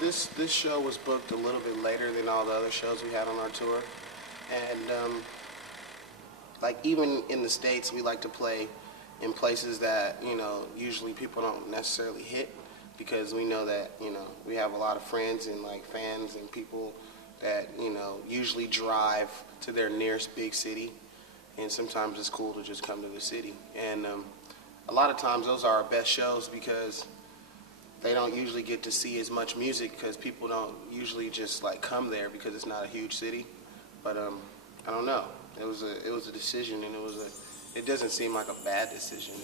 this show was booked a little bit later than all the other shows we had on our tour, and like even in the States, we like to play in places that usually people don't necessarily hit, because we know that we have a lot of friends and like fans and people that usually drive to their nearest big city, and sometimes it's cool to just come to the city. And a lot of times those are our best shows because they don't usually get to see as much music, because people don't usually just like come there because it's not a huge city. But I don't know. It was a decision, and it doesn't seem like a bad decision.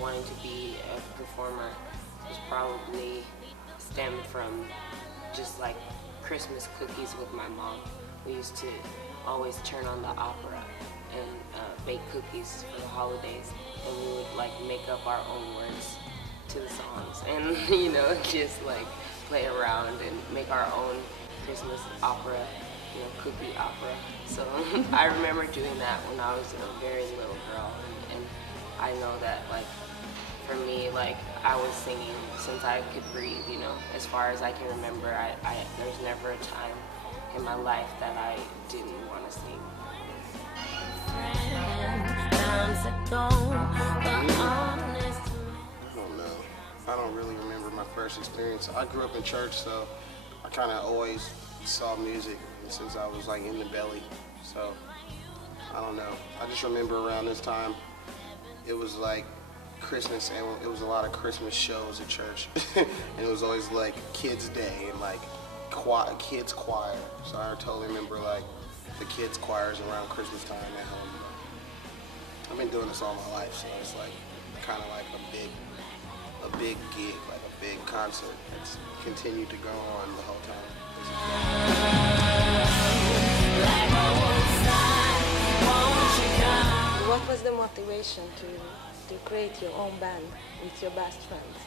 Wanting to be a performer was probably stemmed from just like Christmas cookies with my mom. We used to always turn on the opera and bake cookies for the holidays, and we would like make up our own words to the songs and just like play around and make our own Christmas opera, cookie opera. So I remember doing that when I was a very little girl, and I know that like for me, like I was singing since I could breathe, as far as I can remember. There's never a time in my life that I didn't want to sing. I don't know. I don't really remember my first experience. I grew up in church, so I kind of always saw music since I was like in the belly. So I don't know. I just remember around this time, it was like Christmas, and it was a lot of Christmas shows at church. And it was always like Kids Day and like kids choir. So I totally remember like the kids choirs around Christmas time at home. I've been doing this all my life, so it's like kind of like a big gig, like a big concert that's continued to go on the whole time. What was the motivation to create your own band with your best friends?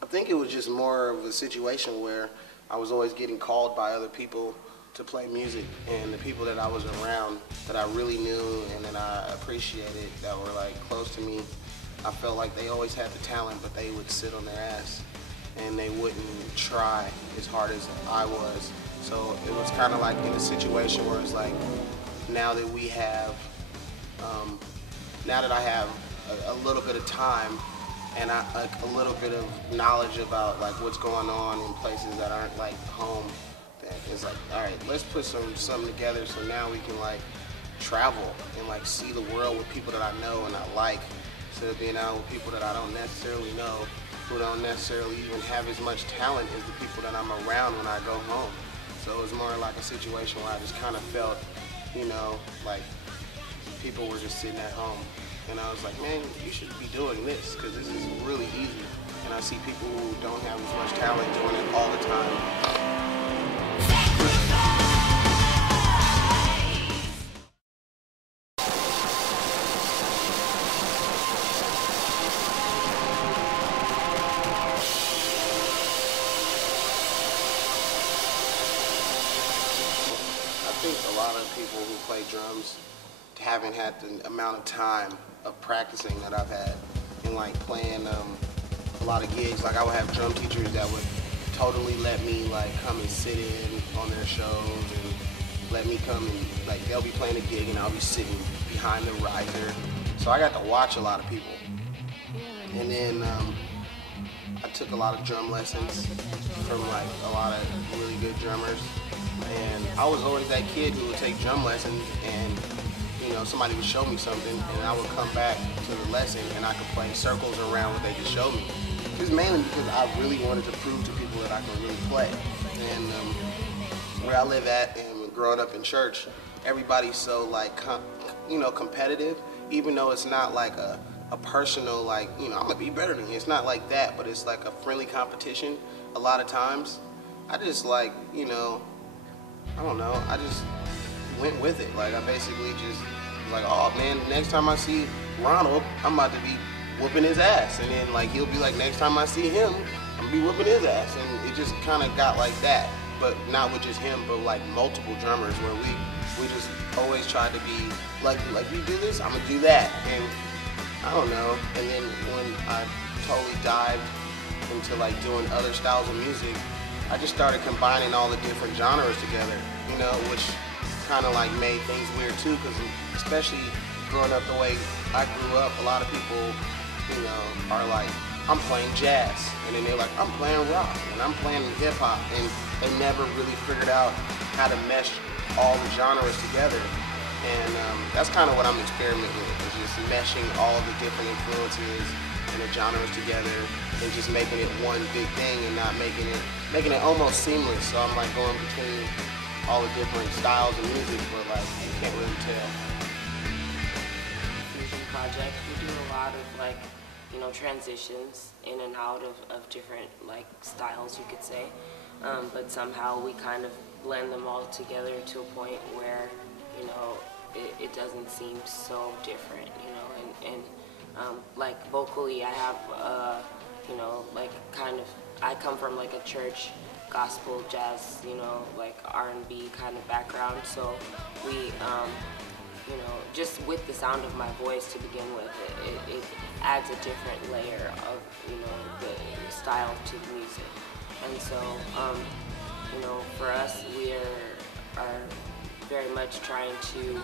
I think it was just more of a situation where I was always getting called by other people to play music, and the people that I was around that I really knew and that I appreciated, that were like close to me, I felt like they always had the talent, but they would sit on their ass and they wouldn't try as hard as I was. So it was kind of like in a situation where it's like, now that we have, now that I have a little bit of time and a little bit of knowledge about like what's going on in places that aren't like home, then it's like, all right, let's put something together so now we can like travel and like see the world with people that I know and I like, instead of being out with people that I don't necessarily know, who don't necessarily even have as much talent as the people that I'm around when I go home. So it was more like a situation where I just kind of felt, like people were just sitting at home. And I was like, man, you should be doing this, because this is really easy. And I see people who don't have as much talent doing it all the time. I think a lot of people who play drums haven't had the amount of time of practicing that I've had, and like playing a lot of gigs. Like I would have drum teachers that would totally let me like come and sit in on their shows, and let me come and like they'll be playing a gig and I'll be sitting behind the riser. So I got to watch a lot of people. And then I took a lot of drum lessons from like a lot of really good drummers. And I was always that kid who would take drum lessons, and somebody would show me something and I would come back to the lesson and I could play circles around what they could show me. It was mainly because I really wanted to prove to people that I could really play. And where I live at, and growing up in church, everybody's so like competitive, even though it's not like a a personal, like, you know, I'm gonna be better than you. It's not like that, but it's like a friendly competition a lot of times. I just like, you know, I don't know, I just went with it. Like, I basically just was like, oh man, next time I see Ronald, I'm about to be whooping his ass. And then like he'll be like, next time I see him, I'm gonna be whooping his ass. And it just kind of got like that, but not with just him, but like multiple drummers where we just always tried to be like you do this, I'm gonna do that. And I don't know. And then when I totally dived into like doing other styles of music, I just started combining all the different genres together, you know, which kind of like made things weird too, because especially growing up the way I grew up, a lot of people, you know, are like, I'm playing jazz, and then they're like, I'm playing rock, and I'm playing hip hop, and they never really figured out how to mesh all the genres together. And that's kind of what I'm experimenting with, is just meshing all the different influences and the genres together, and just making it one big thing, and not making it almost seamless. So I'm like going between all the different styles of music, but like you can't really tell. Fusion project, we do a lot of like, you know, transitions in and out of different like styles, you could say, but somehow we kind of blend them all together to a point where, you know, it doesn't seem so different, you know, and like vocally I have, you know, like kind of, I come from like a church, gospel, jazz, you know, like R&B kind of background, so we, you know, just with the sound of my voice to begin with, it adds a different layer of, you know, the style to the music. And so, you know, for us, we are very much trying to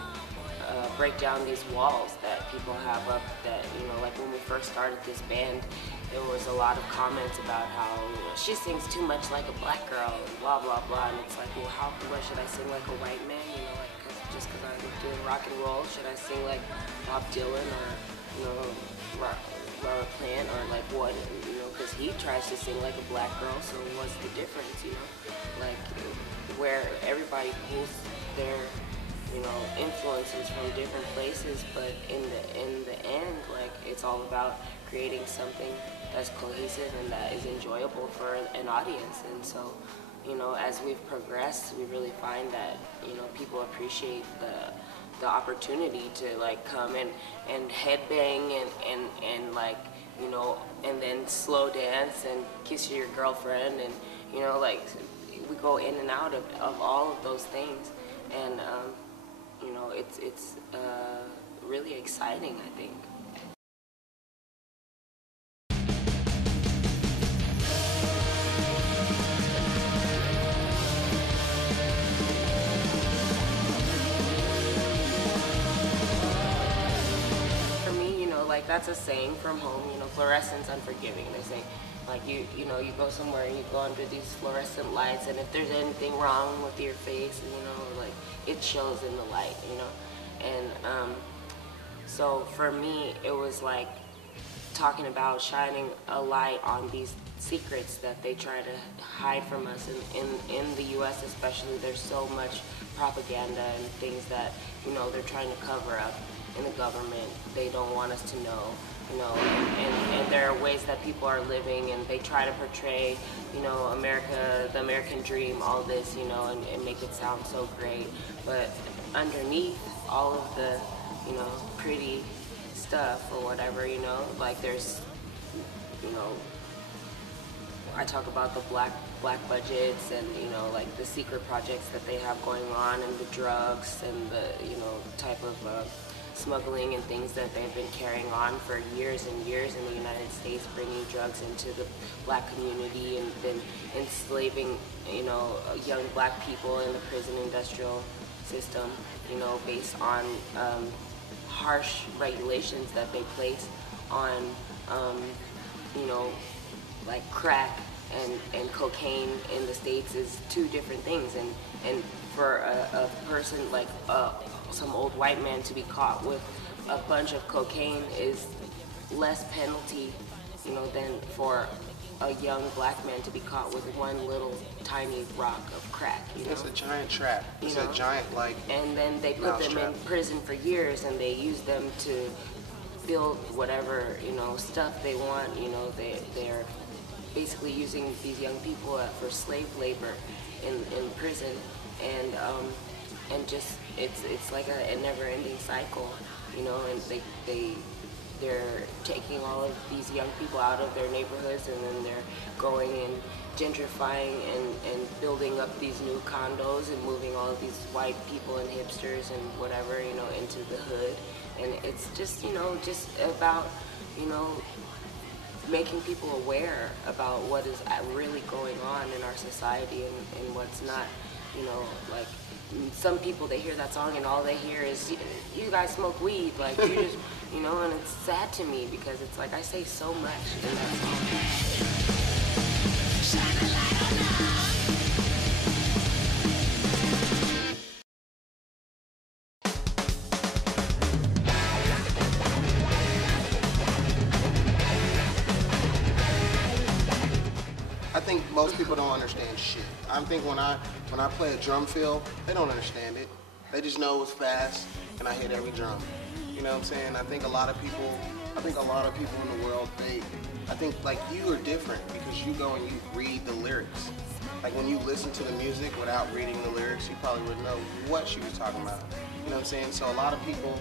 break down these walls that people have up that, you know, like when we first started this band, there was a lot of comments about how, you know, she sings too much like a black girl and blah, blah, blah. And it's like, well, what should I sing like a white man? You know, like, just because I'm doing rock and roll, should I sing like Bob Dylan or, you know, Robert Plant, or like what, you know, because he tries to sing like a black girl, so what's the difference, you know? Like, where everybody pulls their, you know, influences from different places, but in the end, like, it's all about creating something that's cohesive and that is enjoyable for an audience. And so, you know, as we've progressed, we really find that, you know, people appreciate the opportunity to like come and headbang and like, you know, and then slow dance and kiss your girlfriend, and, you know, like, we go in and out of all of those things. And you know, it's really exciting, I think. For me, you know, like, that's a saying from home, you know, fluorescent's unforgiving. They say, like, you know, you go somewhere and you go under these fluorescent lights, and if there's anything wrong with your face, you know, like, it shows in the light, you know. And so for me, it was like talking about shining a light on these secrets that they try to hide from us. In the US especially, there's so much propaganda and things that, you know, they're trying to cover up in the government. They don't want us to know, you know, and there are ways that people are living, and they try to portray, you know, America, the American dream, all this, you know, and make it sound so great. But underneath all of the, you know, pretty stuff or whatever, you know, like, there's, you know, I talk about the black budgets and, you know, like the secret projects that they have going on, and the drugs and the, you know, type of smuggling and things that they've been carrying on for years and years in the United States, bringing drugs into the black community and been enslaving, you know, young black people in the prison industrial system, you know, based on harsh regulations that they place on, you know, like crack and cocaine in the States is two different things. And for a person like some old white man to be caught with a bunch of cocaine is less penalty, you know, than for a young black man to be caught with one little tiny rock of crack, you know? It's a giant trap. It's a giant, like, and then they put them in prison for years, and they use them to build whatever, you know, stuff they want. You know, they're basically using these young people for slave labor in prison, and just it's like a never-ending cycle, you know. And they're taking all of these young people out of their neighborhoods, and then they're going and gentrifying and building up these new condos and moving all of these white people and hipsters and whatever, you know, into the hood. And it's just, you know, just about, you know, making people aware about what is really going on in our society and what's not. You know, like some people, they hear that song and all they hear is, you guys smoke weed, like you just, you know. And it's sad to me because it's like I say so much in that song. I think most people don't understand shit. I think when I play a drum fill, they don't understand it. They just know it's fast and I hit every drum. You know what I'm saying? I think a lot of people in the world, I think like you are different because you go and you read the lyrics. Like when you listen to the music without reading the lyrics, you probably wouldn't know what she was talking about. You know what I'm saying? So a lot of people,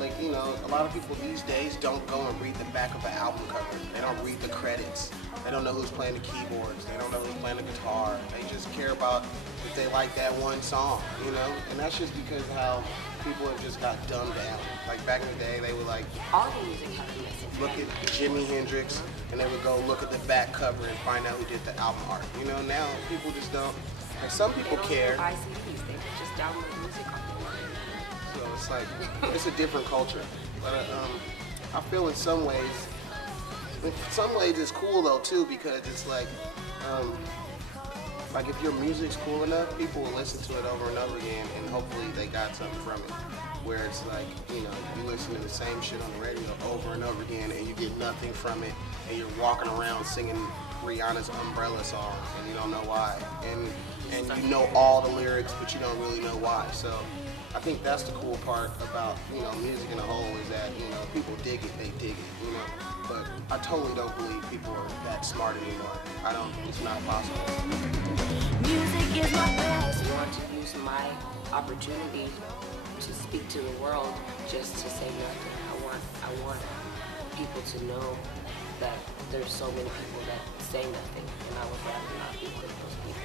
like, you know, a lot of people these days don't go and read the back of an album cover. They don't read the credits. They don't know who's playing the keyboards. They don't know who's playing the guitar. They just care about if they like that one song, you know? And that's just because how people have just got dumbed down. Like back in the day, they would like All the music has a message. look at Jimi Hendrix and they would go look at the back cover and find out who did the album art. You know, now people just don't. Like some people care. Buy CDs. They just download music on their So it's like, it's a different culture. But I feel in some ways it's cool though too, because it's like if your music's cool enough, people will listen to it over and over again and hopefully they got something from it. Where it's like, you know, you listen to the same shit on the radio over and over again and you get nothing from it and you're walking around singing Rihanna's Umbrella song and you don't know why. And you know all the lyrics but you don't really know why. So I think that's the cool part about, you know, music in a whole is that, you know, people dig it, they dig it, you know. But I totally don't believe people are that smart anymore. It's not possible. Music is my best. I want to use my opportunity to speak to the world just to say nothing. I want people to know that there's so many people that say nothing, and I would rather not be one of those people.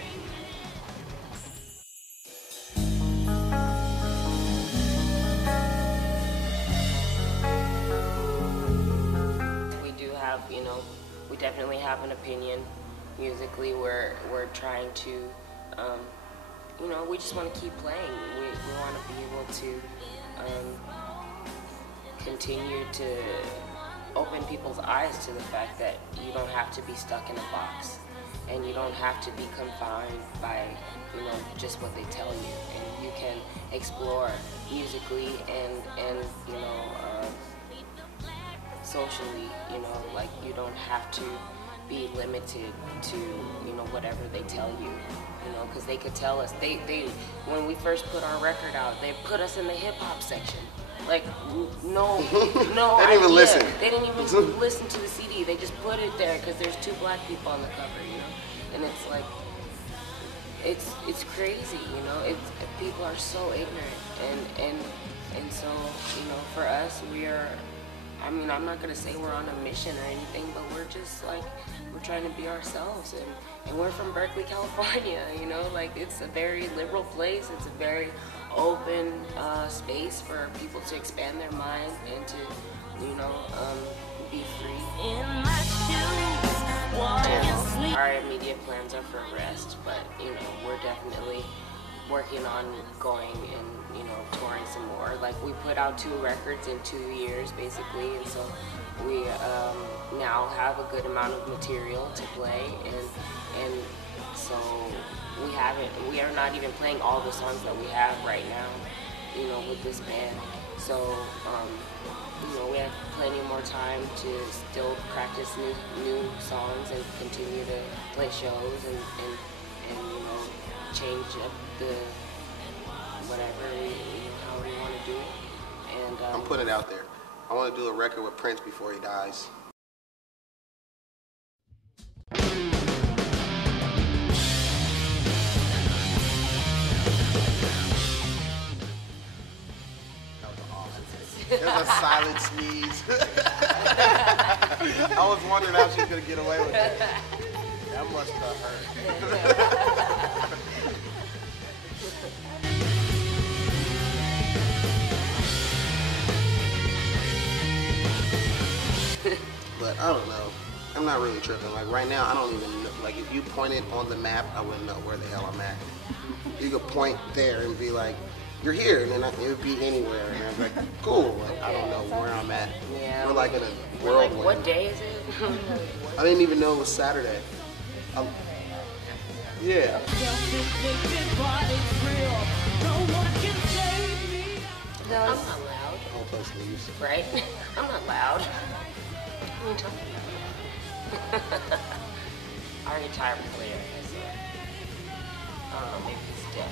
You know, we definitely have an opinion musically. We're trying to, you know, we just want to keep playing. We want to be able to continue to open people's eyes to the fact that you don't have to be stuck in a box and you don't have to be confined by, you know, just what they tell you. And you can explore musically and you know, socially, you know, like you don't have to be limited to, you know, whatever they tell you, you know, because they could tell us, they when we first put our record out, they put us in the hip-hop section. Like, no They didn't even listen. They didn't even listen to the CD. They just put it there because there's 2 black people on the cover, you know, and it's like, it's crazy, you know, people are so ignorant, and so, you know, for us, we are, I mean, I'm not gonna say we're on a mission or anything, but we're just like, we're trying to be ourselves, and we're from Berkeley, California, you know, like it's a very liberal place, it's a very open space for people to expand their mind and to, you know, be free. In my shoes, our immediate plans are for rest, but, you know, we're definitely working on going and, you know, touring some more. Like, we put out 2 records in 2 years, basically, and so we now have a good amount of material to play, and so we are not even playing all the songs that we have right now, you know, with this band. So, you know, we have plenty more time to still practice new songs and continue to play shows and you know, change up the whatever how we want to do it. And I'm putting it out there. I want to do a record with Prince before he dies. It was a silent sneeze. I was wondering how she was gonna get away with it. That must have hurt. But I don't know. I'm not really tripping. Like right now, I don't even know. Like if you pointed on the map, I wouldn't know where the hell I'm at. You could point there and be like, you're here, and then it would be anywhere, and I'm like, cool. Like I don't know where I'm at. Yeah. We're like in a whirlwind. Like, what day is it? I didn't even know it was Saturday. Yeah. I'm not loud. The whole place leaves. Right? I'm not loud. What are you talking about? I already tired from later. So I don't know, maybe he's dead.